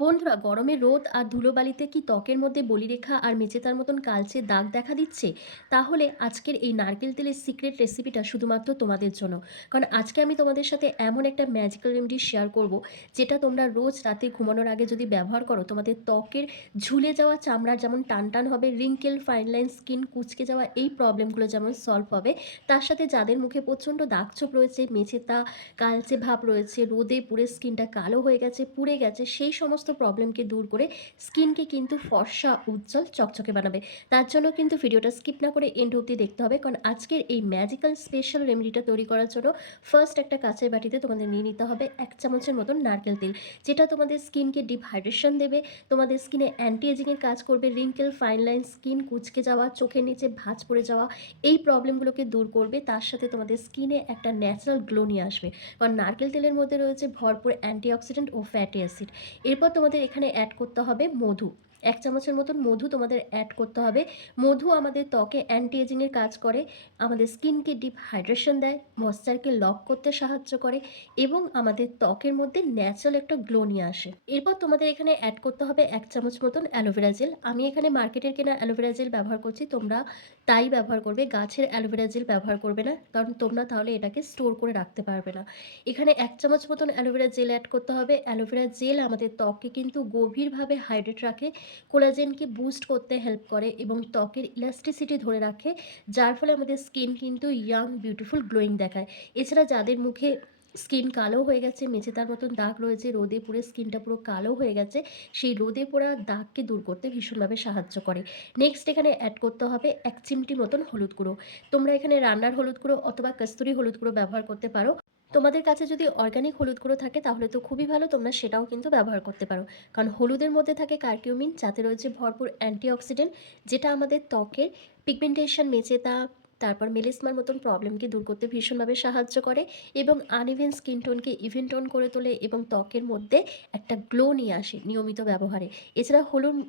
বন্ধুরা, গরমে রোদ আর ধুলোবালিতে কি ত্বকের মধ্যে বলিরেখা আর মেচেতার মতন কালচে দাগ দেখা দিচ্ছে? তাহলে আজকের এই নারকেল তেলের সিক্রেট রেসিপিটা শুধুমাত্র তোমাদের জন্য। কারণ আজকে আমি তোমাদের সাথে এমন একটা ম্যাজিক্যাল রেমেডি শেয়ার করব, যেটা তোমরা রোজ রাতে ঘুমানোর আগে যদি ব্যবহার করো, তোমাদের ত্বকের ঝুলে যাওয়া চামড়ার যেমন টান টান হবে, রিঙ্কেল, ফাইন লাইন, স্কিন কুঁচকে যাওয়া এই প্রবলেমগুলো যেমন সলভ হবে, তার সাথে যাদের মুখে প্রচণ্ড দাগছোপ রয়েছে, মেচেতা, কালচে ভাব রয়েছে, রোদে পুড়ে স্কিনটা কালো হয়ে গেছে, পুড়ে গেছে, সেই সমস্ত প্রবলেমকে দূর করে স্কিনকে কিন্তু ফর্সা, উজ্জ্বল, চকচকে বানাবে। তার জন্য কিন্তু ভিডিওটা স্কিপ না করে এন্ড অবধি দেখতে হবে, কারণ আজকের এই ম্যাজিক্যাল স্পেশাল রেমেডিটা তৈরি করার জন্য ফার্স্ট একটা কাঁচের বাটিতে তোমাদের নিয়ে নিতে হবে 1 চামচের মতন নারকেল তেল, যেটা তোমাদের স্কিনকে ডিপ হাইড্রেশন দেবে, তোমাদের স্কিনে অ্যান্টি এজিংয়ের কাজ করবে, রিঙ্কেল, ফাইন লাইন, স্কিন কুঁচকে যাওয়া, চোখের নিচে ভাঁজ পড়ে যাওয়া, এই প্রবলেমগুলোকে দূর করবে। তার সাথে তোমাদের স্কিনে একটা ন্যাচারাল গ্লো নিয়ে আসবে, কারণ নারকেল তেলের মধ্যে রয়েছে ভরপুর অ্যান্টিঅক্সিডেন্ট ও ফ্যাটি অ্যাসিড। এরপর তোমাদের এখানে অ্যাড করতে হবে মধু। 1 চামচের মতন মধু তোমাদের অ্যাড করতে হবে। মধু আমাদের ত্বকে অ্যান্টি এজিংয়ের কাজ করে, আমাদের স্কিনকে ডিপ হাইড্রেশন দেয়, ময়েশ্চারকে লক করতে সাহায্য করে এবং আমাদের ত্বকের মধ্যে ন্যাচারাল একটা গ্লো নিয়ে আসে। এরপর তোমাদের এখানে অ্যাড করতে হবে 1 চামচ মতন অ্যালোভেরা জেল। আমি এখানে মার্কেটের কেনা অ্যালোভেরা জেল ব্যবহার করছি, তোমরা তাই ব্যবহার করবে, গাছের অ্যালোভেরা জেল ব্যবহার করবে না, কারণ তোমরা তাহলে এটাকে স্টোর করে রাখতে পারবে না। এখানে 1 চামচ মতন অ্যালোভেরা জেল অ্যাড করতে হবে। অ্যালোভেরা জেল আমাদের ত্বককে কিন্তু গভীরভাবে হাইড্রেট রাখে, কোলাজেনকে বুস্ট করতে হেল্প করে এবং ত্বকের ইলাস্টিসিটি ধরে রাখে, যার ফলে আমাদের স্কিন কিন্তু ইয়াং, বিউটিফুল, গ্লোয়িং দেখায়। এছাড়া যাদের মুখে স্কিন কালো হয়ে গেছে, মেচেদার মতন দাগ রয়েছে, রোদে পুড়ে স্কিনটা পুরো কালো হয়ে গেছে, সেই রোদে পোড়া দাগকে দূর করতে ভীষণভাবে সাহায্য করে। নেক্সট এখানে অ্যাড করতে হবে 1 চিমটি মতন হলুদ গুঁড়ো। তোমরা এখানে রান্নার হলুদ গুঁড়ো অথবা কস্তুরি হলুদ গুঁড়ো ব্যবহার করতে পারো। তোমাদের কাছে যদি অর্গানিক হলুদ গুঁড়ো থাকে তাহলে তো খুবই ভালো, তোমরা সেটাও কিন্তু ব্যবহার করতে পারো, কারণ হলুদের মধ্যে থাকে কার্কিউমিন, যাতে রয়েছে ভরপুর অ্যান্টিঅক্সিডেন্ট, যেটা আমাদের ত্বকের পিগমেন্টেশন, মেচেতা, তারপর মেলিসমার মতন প্রবলেমকে দূর করতে ভীষণভাবে সাহায্য করে এবং আনইভেন স্কিন টোনকে ইভেন টোন করে তোলে এবং ত্বকের মধ্যে একটা গ্লো নিয়ে আসে নিয়মিত ব্যবহারে। এছাড়া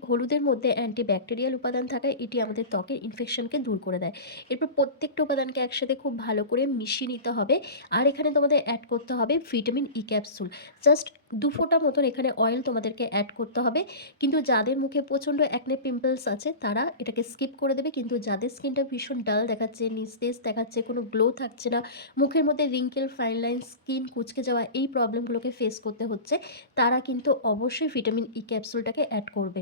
হলুদের মধ্যে অ্যান্টিব্যাকটেরিয়াল উপাদান থাকায় এটি আমাদের ত্বকের ইনফেকশনকে দূর করে দেয়। এরপর প্রত্যেকটা উপাদানকে একসাথে খুব ভালো করে মিশিয়ে নিতে হবে। আর এখানে তোমাদের অ্যাড করতে হবে ভিটামিন ই ক্যাপসুল। জাস্ট 2 ফোঁটা মতন এখানে অয়েল তোমাদেরকে অ্যাড করতে হবে। কিন্তু যাদের মুখে প্রচণ্ড অ্যাকনে পিম্পলস আছে তারা এটাকে স্কিপ করে দেবে, কিন্তু যাদের স্কিনটা ভীষণ ডাল দেখাচ্ছে, নিস্তেজ দেখাচ্ছে, কোনো গ্লো থাকছে না, মুখের মধ্যে রিঙ্কেল, ফাইন লাইন, স্কিন কুঁচকে যাওয়া, এই প্রবলেমগুলোকে ফেস করতে হচ্ছে, তারা কিন্তু অবশ্যই ভিটামিন ই ক্যাপসুলটাকে অ্যাড করবে।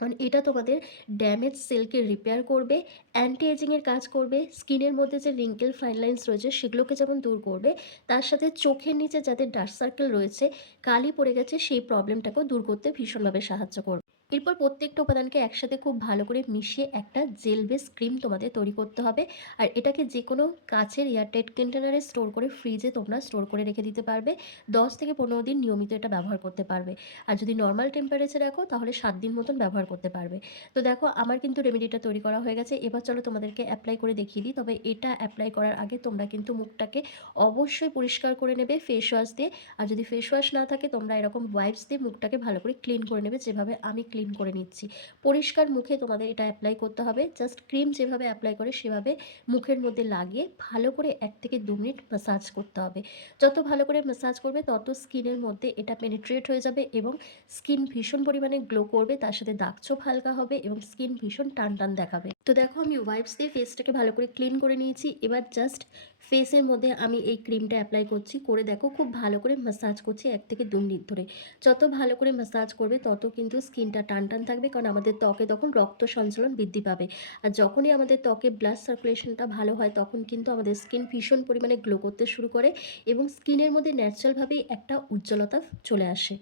কারণ এটা তোমাদের ড্যামেজ সেলকে রিপেয়ার করবে, অ্যান্টি এজিংয়ের কাজ করবে, স্কিনের মধ্যে যে রিঙ্কেল, ফাইন লাইন্স রয়েছে সেগুলোকে যেমন দূর করবে, তার সাথে চোখের নিচে যাদের ডার্ক সার্কেল রয়েছে, কালি পড়ে গেছে, সেই প্রবলেমটাকেও দূর করতে ভীষণভাবে সাহায্য করবে। এরপর প্রত্যেকটা উপাদানকে একসাথে খুব ভালো করে মিশিয়ে একটা জেল বেস ক্রিম তোমাদের তৈরি করতে হবে। আর এটাকে যে কোনো কাচের এয়ারটাইট কন্টেনারে স্টোর করে ফ্রিজে তোমরা স্টোর করে রেখে দিতে পারবে। 10 থেকে 15 দিন নিয়মিত এটা ব্যবহার করতে পারবে। আর যদি নর্মাল টেম্পারেচারে রাখো তাহলে 7 দিন মতন ব্যবহার করতে পারবে। তো দেখো, আমার কিন্তু রেমেডিটা তৈরি করা হয়ে গেছে। এবার চলো তোমাদেরকে অ্যাপ্লাই করে দেখিয়ে দিই। তবে এটা অ্যাপ্লাই করার আগে তোমরা কিন্তু মুখটাকে অবশ্যই পরিষ্কার করে নেবে ফেস ওয়াশ দিয়ে। আর যদি ফেস ওয়াশ না থাকে তোমরা এরকম ওয়াইপস দিয়ে মুখটাকে ভালো করে ক্লিন করে নেবে, যেভাবে আমি ক্লিন করে নিচ্ছি। পরিষ্কার মুখে তোমাদের এটা অ্যাপ্লাই করতে হবে। জাস্ট ক্রিম যেভাবে অ্যাপ্লাই করে সেভাবে মুখের মধ্যে লাগিয়ে ভালো করে 1 থেকে 2 মিনিট ম্যাসাজ করতে হবে। যত ভালো করে ম্যাসাজ করবে তত স্কিনের মধ্যে এটা পেনিট্রেট হয়ে যাবে এবং স্কিন ভীষণ পরিমাণে গ্লো করবে, তার সাথে দাগছোপ হালকা হবে এবং স্কিন ভীষণ টান টান দেখাবে। তো দেখো, আমি ওয়াইপস দিয়ে ফেসটাকে ভালো করে ক্লিন করে নিয়েছি। এবার জাস্ট ফেসের মধ্যে আমি এই ক্রিমটা অ্যাপ্লাই করছি, করে দেখো খুব ভালো করে ম্যাসাজ করছি 1 থেকে 2 মিনিট ধরে। যত ভালো করে ম্যাসাজ করবে তত কিন্তু স্কিনটা টান টান থাকবে, কারণ আমাদের ত্বকে তখন রক্ত সঞ্চালন বৃদ্ধি পাবে। আর যখনই আমাদের ত্বকে ব্লাড সার্কুলেশনটা ভালো হয় তখন কিন্তু আমাদের স্কিন ভীষণ পরিমাণে গ্লো করতে শুরু করে এবং স্কিনের মধ্যে ন্যাচারালভাবেই একটা উজ্জ্বলতা চলে আসে।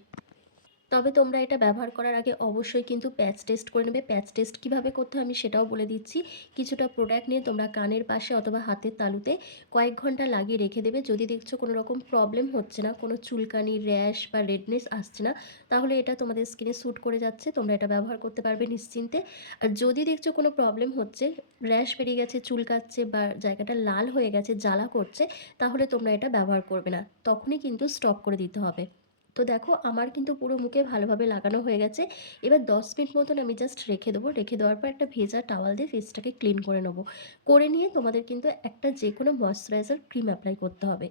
তবে তোমরা এটা ব্যবহার করার আগে অবশ্যই কিন্তু প্যাচ টেস্ট করে নেবে। প্যাচ টেস্ট কীভাবে করতে হয় আমি সেটাও বলে দিচ্ছি। কিছুটা প্রোডাক্ট নিয়ে তোমরা কানের পাশে অথবা হাতের তালুতে কয়েক ঘন্টা লাগিয়ে রেখে দেবে। যদি দেখছো কোনো রকম প্রবলেম হচ্ছে না, কোনো চুলকানি, র্যাশ বা রেডনেস আসছে না, তাহলে এটা তোমাদের স্কিনে স্যুট করে যাচ্ছে, তোমরা এটা ব্যবহার করতে পারবে নিশ্চিন্তে। আর যদি দেখছো কোনো প্রবলেম হচ্ছে, র্যাশ বেরিয়ে গেছে, চুলকাচ্ছে বা জায়গাটা লাল হয়ে গেছে, জ্বালা করছে, তাহলে তোমরা এটা ব্যবহার করবে না, তখনই কিন্তু স্টপ করে দিতে হবে। তো দেখো, আমার কিন্তু পুরো মুখে ভালোভাবে লাগানো হয়ে গেছে। এবার 10 মিনিট মতন আমি জাস্ট রেখে দেবো। রেখে দেওয়ার পর একটা ভেজা টাওয়াল দিয়ে ফেসটাকে ক্লিন করে নেবো। করে নিয়ে তোমাদের কিন্তু একটা যে কোনো ময়েশ্চারাইজার ক্রিম অ্যাপ্লাই করতে হবে।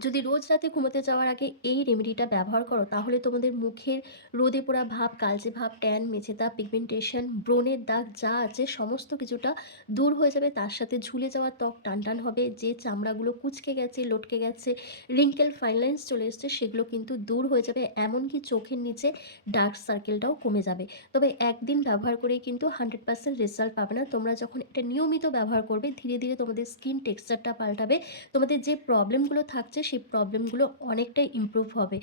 যদি রোজ রাতে ঘুমোতে যাওয়ার আগে এই রেমেডিটা ব্যবহার করো তাহলে তোমাদের মুখের রোদে পোড়া ভাব, কালচে ভাব, ট্যান, মেচেদা, পিগমেন্টেশন, ব্রণের দাগ যা আছে সমস্ত কিছুটা দূর হয়ে যাবে। তার সাথে ঝুলে যাওয়া ত্বক টানটান হবে, যে চামড়াগুলো কুঁচকে গেছে, লটকে গেছে, রিঙ্কেল ফাইন লাইন্স চলে এসছে সেগুলো কিন্তু দূর হয়ে যাবে। এমনকি চোখের নিচে ডার্ক সার্কেলটাও কমে যাবে। তবে একদিন ব্যবহার করেই কিন্তু 100% রেজাল্ট পাবে না। তোমরা যখন এটা নিয়মিত ব্যবহার করবে ধীরে ধীরে তোমাদের স্কিন টেক্সচারটা পাল্টাবে। তোমাদের যে প্রবলেমগুলো থাকছে সেই প্রবলেমগুলো অনেকটাই ইমপ্রুভ হবে।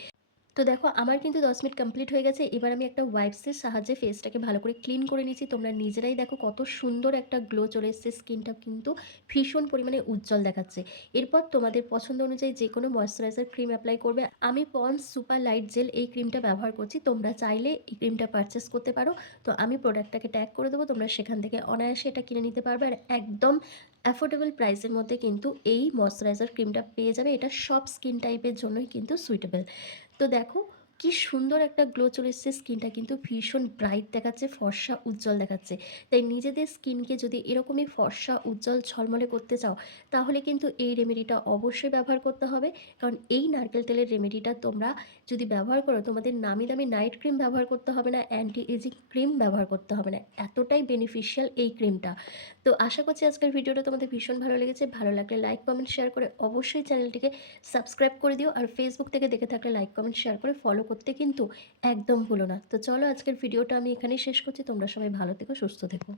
তো দেখো আমার কিন্তু 10 মিনিট কমপ্লিট হয়ে গেছে। এবার আমি একটা ওয়াইপসের সাহায্যে ফেসটাকে ভালো করে ক্লিন করে নিচ্ছি। তোমরা নিজেরাই দেখো কত সুন্দর একটা গ্লো চলে এসছে। স্কিনটা কিন্তু ভীষণ পরিমাণে উজ্জ্বল দেখাচ্ছে। এরপর তোমাদের পছন্দ অনুযায়ী যেকোনো ময়েশ্চারাইজার ক্রিম অ্যাপ্লাই করবে। আমি পন্ডস সুপার লাইট জেল এই ক্রিমটা ব্যবহার করছি। তোমরা চাইলে এই ক্রিমটা পারচেস করতে পারো। তো আমি প্রোডাক্টটাকে ট্যাগ করে দেবো। তোমরা সেখান থেকে অনায়াসে এটা কিনে নিতে পারবে। আর একদম অ্যাফোর্ডেবল প্রাইসের মধ্যে কিন্তু এই ময়েশ্চারাইজার ক্রিমটা পেয়ে যাবে। এটা সব স্কিন টাইপের জন্যই কিন্তু সুইটেবল। তো দেখো কি সুন্দর একটা গ্লো চলে এসছে। স্কিনটা কিন্তু ভীষণ ব্রাইট দেখাচ্ছে, ফর্সা উজ্জ্বল দেখাচ্ছে। তাই নিজেদের স্কিনকে যদি এরকমই ফর্সা উজ্জ্বল ঝলমলে করতে চাও তাহলে কিন্তু এই রেমেডিটা অবশ্যই ব্যবহার করতে হবে। কারণ এই নারকেল তেলের রেমেডিটা তোমরা যদি ব্যবহার করো তোমাদের নামি দামি নাইট ক্রিম ব্যবহার করতে হবে না, অ্যান্টি এজিং ক্রিম ব্যবহার করতে হবে না। এতটাই বেনিফিশিয়াল এই ক্রিমটা। তো আশা করছি আজকের ভিডিওটা তোমাদের ভীষণ ভালো লেগেছে। ভালো লাগলে লাইক কমেন্ট শেয়ার করে অবশ্যই চ্যানেলটিকে সাবস্ক্রাইব করে দিও। আর ফেসবুক থেকে দেখে থাকলে লাইক কমেন্ট শেয়ার করে ফলো করতে কিন্তু একদম ভুলো না। তো চলো আজকের ভিডিওটা আমি এখানেই শেষ করছি। তোমরা সবাই ভালো থেকো, সুস্থ থেকো।